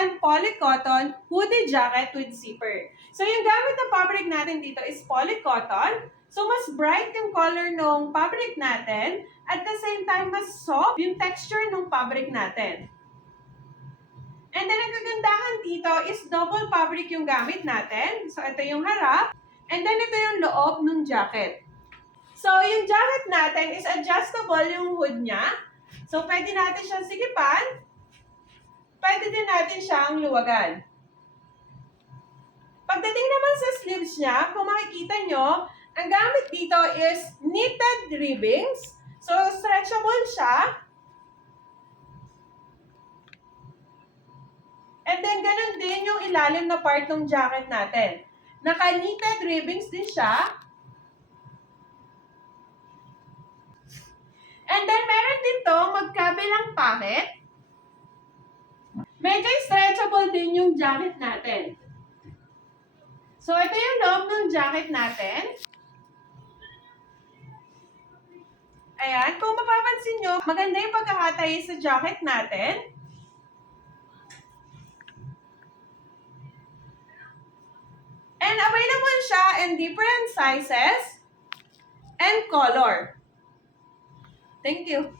Japan polycotton hoodie jacket with zipper. So yung gamit na fabric natin dito is polycotton. So mas bright yung color ng fabric natin. At the same time, mas soft yung texture ng fabric natin. And then ang kagandahan dito is double fabric yung gamit natin. So ito yung harap. And then ito yung loob ng jacket. So yung jacket natin is adjustable yung hood niya. So pwede natin siyang sigipan. Pwede din natin siyang luwagan. Pagdating naman sa sleeves niya, kung makikita nyo, ang gamit dito is knitted ribbings. So stretchable siya. And then, ganun din yung ilalim na part ng jacket natin. Naka-knitted ribbings din siya. And then, meron din to magkabilang pocket. Medyo stretchable din yung jacket natin. So, ito yung loob ng jacket natin. Ayan. Kung mapapansin nyo, maganda yung pagkakatayo sa jacket natin. And available siya in different sizes and color. Thank you.